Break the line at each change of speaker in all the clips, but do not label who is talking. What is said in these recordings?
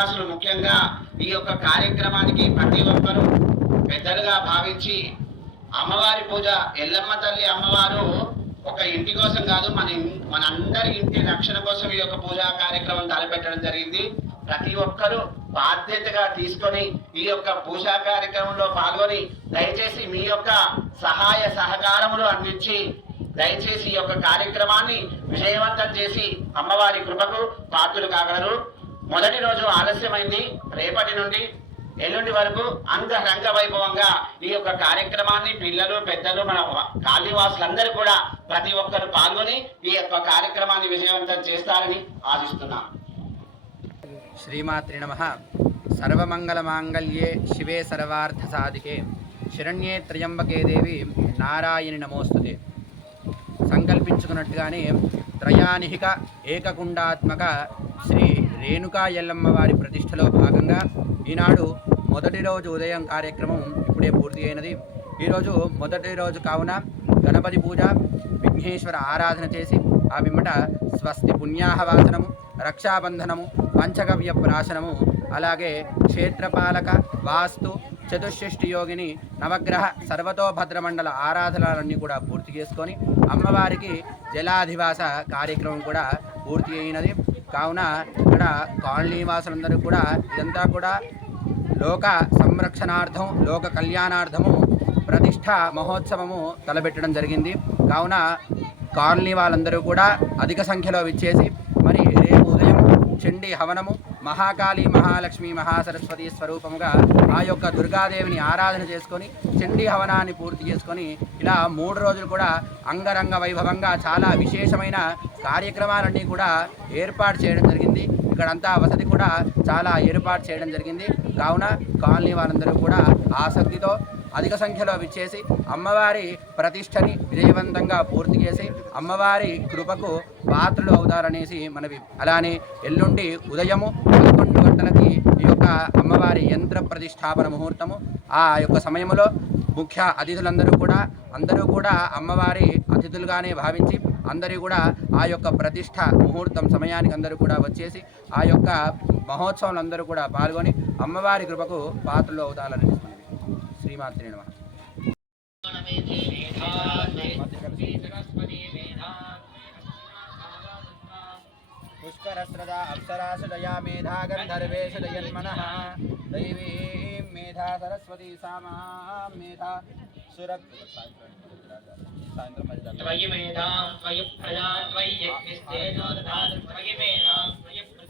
శ్రీనివాసులు ముఖ్యంగా ఈ యొక్క కార్యక్రమానికి ప్రతి ఒక్కరూ పెద్దలుగా భావించి అమ్మవారి పూజ ఎల్లమ్మ తల్లి అమ్మవారు ఒక ఇంటి కోసం కాదు మన మన అందరి ఇంటి రక్షణ కోసం ఈ యొక్క పూజా కార్యక్రమం తలపెట్టడం జరిగింది. ప్రతి ఒక్కరూ బాధ్యతగా తీసుకొని ఈ యొక్క పూజా కార్యక్రమంలో పాల్గొని దయచేసి మీ యొక్క సహాయ సహకారములు అందించి దయచేసి ఈ యొక్క కార్యక్రమాన్ని విజయవంతం చేసి అమ్మవారి కృపకు పాత్రలు కాగలరు. మొదటి రోజు ఆలస్యమైంది. రేపటి నుండి ఎల్లుండి వరకు అంగరంగ వైభవంగా ఈ యొక్క కార్యక్రమాన్ని పిల్లలు పెద్దలు మన కాళీవాసులందరూ కూడా ప్రతి ఒక్కరు పాల్గొని ఈ యొక్క కార్యక్రమాన్ని విజయవంతం చేస్తారని ఆశిస్తున్నాం.
శ్రీమాత్రి నమ. సర్వమంగళమాంగళ్యే శివే సర్వార్థ సాధికే. శరణ్యే త్రయంబకే దేవి నారాయణి నమోస్తుతే. సంకల్పించుకున్నట్టుగానే త్రయానిహిక ఏకకుండాత్మక శ్రీ రేణుకా ఎల్లమ్మ వారి ప్రతిష్టలో భాగంగా ఈనాడు మొదటి రోజు ఉదయం కార్యక్రమం ఇప్పుడే పూర్తి అయినది. ఈరోజు మొదటి రోజు కావున గణపతి పూజ విఘ్నేశ్వర ఆరాధన చేసి ఆ పిమ్మట స్వస్తి పుణ్యాహవాసనము రక్షాబంధనము పంచగవ్య ప్రాశనము అలాగే క్షేత్రపాలక వాస్తు చతుషష్ఠి యోగిని నవగ్రహ సర్వతోభద్రమండల ఆరాధనలన్నీ కూడా పూర్తి చేసుకొని అమ్మవారికి జలాధివాస కార్యక్రమం కూడా పూర్తి అయినది. కావున ఇక్కడ కాలనీ వాసులందరూ కూడా ఇదంతా కూడా లోక సంరక్షణార్థం లోక కళ్యాణార్థము ప్రతిష్ట మహోత్సవము తలపెట్టడం జరిగింది. కావున కాలనీ వాళ్ళందరూ కూడా అధిక సంఖ్యలో విచ్చేసి మరి రేపు ఉదయం చండీ హవనము మహాకాళి మహాలక్ష్మి మహాసరస్వతి స్వరూపముగా ఆ యొక్క దుర్గాదేవిని ఆరాధన చేసుకొని చండీ హవనాన్ని పూర్తి చేసుకొని ఇలా మూడు రోజులు కూడా అంగరంగ వైభవంగా చాలా విశేషమైన కార్యక్రమాలన్నీ కూడా ఏర్పాటు చేయడం జరిగింది. ఇక్కడంతా వసతి కూడా చాలా ఏర్పాటు చేయడం జరిగింది. కావున కాలనీ వాళ్ళందరూ కూడా ఆసక్తితో అధిక సంఖ్యలో విచ్చేసి అమ్మవారి ప్రతిష్టని విజయవంతంగా పూర్తి చేసి అమ్మవారి కృపకు పాత్రలు అవుతారనేసి మనవి. అలానే ఎల్లుండి ఉదయము పదకొండు గంటలకి ఈ యొక్క అమ్మవారి యంత్ర ప్రతిష్టాపన ముహూర్తము. ఆ యొక్క సమయంలో ముఖ్య అతిథులందరూ కూడా అందరూ కూడా అమ్మవారి అతిథులుగానే భావించి అందరూ కూడా ఆ యొక్క ప్రతిష్ట ముహూర్తం సమయానికి అందరూ కూడా వచ్చేసి ఆ యొక్క మహోత్సవంలో అందరూ కూడా పాల్గొని అమ్మవారి కృపకు పాత్రలు అవుతారని श्रीमात्रे नमः पुष्करस्रदा अप्सरासुदया मेधा गन्धर्वेशुदयन्मनः मेधा, सरस्वती,
सामा, मेधा सुरप् त्वयि मेधा प्रजा मेधा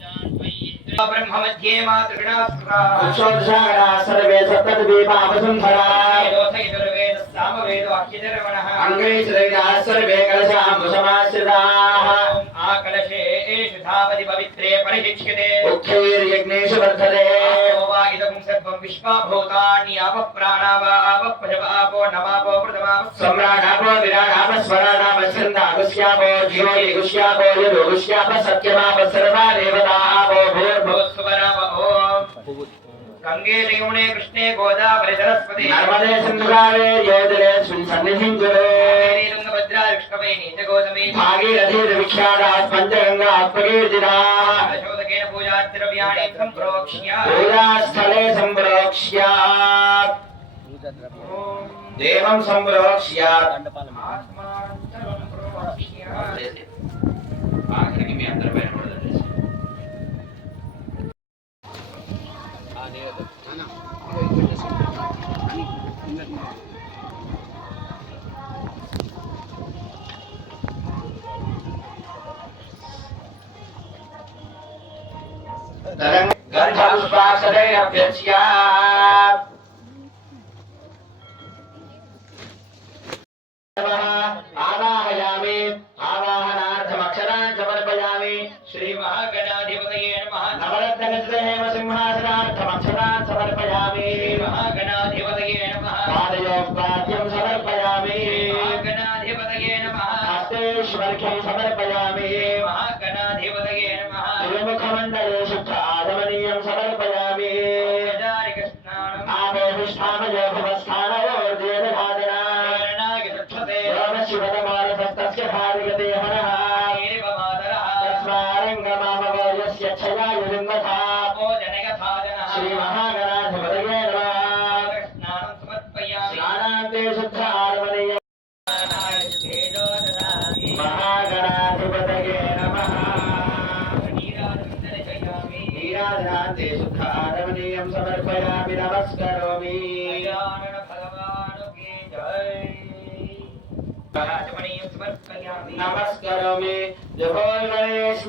ब्रह्ममध्ये मातृगणासुरा
सर्वे सप्तद्वीपावसंभरा सामवेदवाक्यधर्मणः
अङ्गे शरीरा
सर्वे कलशाम्बुसमाश्रिताः आकलशे
शुधापति पवित्रे परिशिक्षते मुख्यैर्यज्ञेषु
वर्धते इदं
सर्वं विश्वाभूतानि आपः प्राणावापः पशवापो नवापो प्रथमापः
सम्राणापो विराणापः स्वराणापः छन्दा జీవో యగుష్యాపో యదుగుష్యాప సత్యమాప సర్వా దేవతాపో భూర్భువ
గంగే యమునే కృష్ణే గోదావరి సరస్వతి
నర్మదే సింధురావే యోజనే సన్నిధిం కురు
తుంగభద్రా విష్ణవేణి చ గోతమే
భాగీరథీ విఖ్యాతా పంచగంగా అప్పకీర్తితాః
శోధకేన పూజాద్రవ్యాణి సంప్రోక్ష్య
పూజాస్థలే సంప్రోక్ష్య దేవం సంప్రోక్ష్య
ఆత్మాంతరం ప్రోక్ష్య
ఆఖరికి మీ అందరి పైన కూడా వదిలేసి. గర్భపుష్పాక్షరైరభ్యస్య ఆవాహయామి शिवनमानसस्तस्य भाविगते
हरः तस्मारङ्गमामवयस्य क्षया
युलिङ्गथा श्रीमहागणाधिपतये
नमः स्नानान्ते शुद्ध
आरमणीय महागणाधिपतये
नमः नीराजनान्ते शुद्ध
आरमणीयं समर्पयामि नमस्करो సమర్పయామి
గణేష్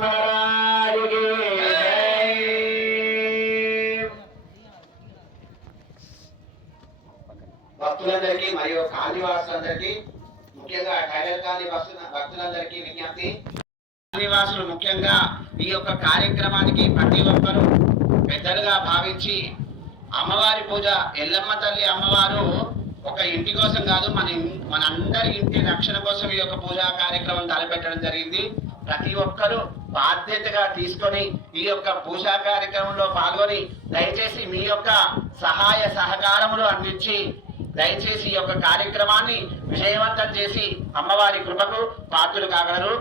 భక్తులందరికీ మరియు కాళీవాసులందరికీ ముఖ్యంగా టైలర్ కాని భక్తులందరికీ విజ్ఞప్తి. కాళీవాసులు ముఖ్యంగా ఈ యొక్క కార్యక్రమానికి ప్రతి ఒక్కరూ పెద్దలుగా భావించి అమ్మవారి పూజ ఎల్లమ్మ తల్లి అమ్మవారు ఒక ఇంటి కోసం కాదు మన మన అందరి ఇంటి రక్షణ కోసం ఈ యొక్క పూజా కార్యక్రమం తలపెట్టడం జరిగింది. ప్రతి ఒక్కరూ బాధ్యతగా తీసుకొని ఈ యొక్క పూజా కార్యక్రమంలో పాల్గొని దయచేసి మీ యొక్క సహాయ సహకారములు అందించి దయచేసి ఈ యొక్క కార్యక్రమాన్ని విజయవంతం చేసి అమ్మవారి కృపకు పాత్రులు కాగలరు.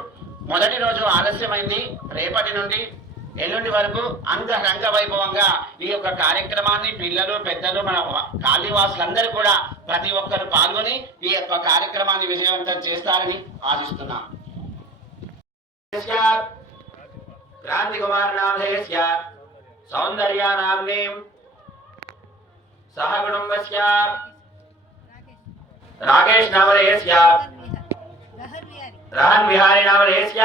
మొదటి రోజు ఆలస్యమైంది. రేపటి నుండి ఎల్లుండి వరకు అంగరంగ వైభవంగా ఈ యొక్క కార్యక్రమాన్ని పిల్లలు పెద్దలు మన కాళీవాసులందరూ కూడా ప్రతి ఒక్కరు పాల్గొని ఈ యొక్క కార్యక్రమాన్ని విజయవంతం చేస్తారని ఆశిస్తున్నాం క్రాంతి కుమార్ నామధేయస్య సౌందర్య నామ్నీం సహ కుటుంబస్య రాకేష్ నామధేయస్య रहन विहारी नामधेयस्य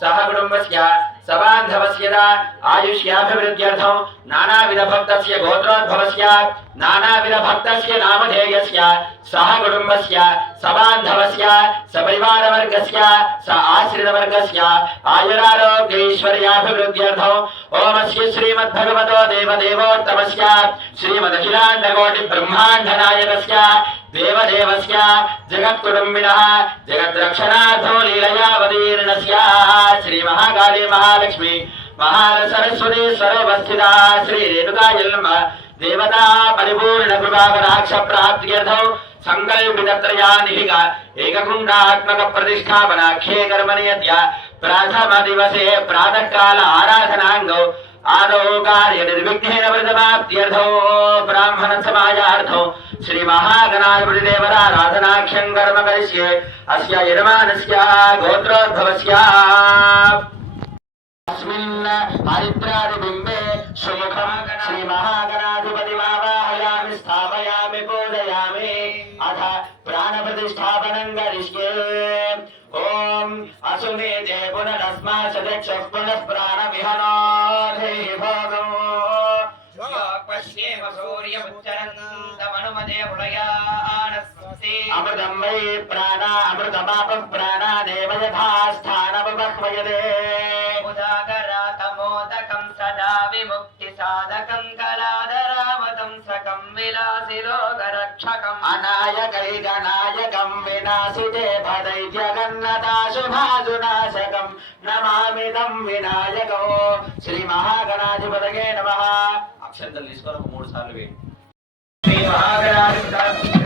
सह कुटुम्बस्य, सबान्धवस्य आयुष्याभिवृद्ध्यर्थं नानाविधभक्तस्य गोत्रोद्भवस्य, नानाविधभक्तस्य नामधेयस्य, सह कुटुम्बस्य, सबान्धवस्य, सपरिवारवर्गस्य, स आश्रितवर्गस्य आयुरारोग्यैश्वर्याभिवृद्ध्यर्थम् ओमस्य श्रीमद्भगवतो देवदेवोत्तमस्य, श्रीमदखिलाण्डकोटिब्रह्माण्डनायकस्य దేవదేవస్య జగత్కుటుంబిన జగద్రక్షణార్థో లీలయావతీర్ణ శ్రీ మహాకాళీ మహాలక్ష్మి మహాసరస్వతి స్వరూపస్థిత శ్రీ రేణుకా జన్మ దేవతా పరిపూర్ణ కృపాకరాక్ష ప్రాప్త్యర్థౌ సంకల్పితత్రయానిహిక ఏకగుండాత్మక ప్రతిష్టాపనాఖ్యే కర్మనియత్య ప్రథమ దివసే ప్రాతకాల ఆరాధనాంగౌ व्रतमाप्त्यर्थो ब्राह्मण समाजार्थो श्री महागणाधिपति देवराराधनाख्यं कर्म करिष्ये अस्य यजमानस्य गोत्रोद्भवस्य अस्मिन् हरिद्रादिबिम्बे सुमुखं श्री महागणाधिपति वावाहयामि स्थापयामि पूजयामि अथ प्राणप्रतिष्ठापनं करिष्ये ॐ అసుమేతే పునరస్మాచక్షుః పునః ప్రాణమిహనాధేభోగం పశ్యేమ
సూర్యముచ్చరంతమనుమదే ఉళయానస్తి అమృతం
వై ప్రాణ అమృతమాప ప్రాణాదేవ యథాస్థానమబహ్వయదే ఉదాకరాతమోదకం సదా
విముక్తి సాధకం కళాధరామతం సకం విలాసి రోగరక్షకం
అనాయకైక నాయకం జగన్నదాశుభాసునాశకం నమామిదం వినాయకో శ్రీ మహాగణాధిపతగే నమ అక్షంతలు తీసుకొని మూడు సార్లు శ్రీ మహాగణాధిపతి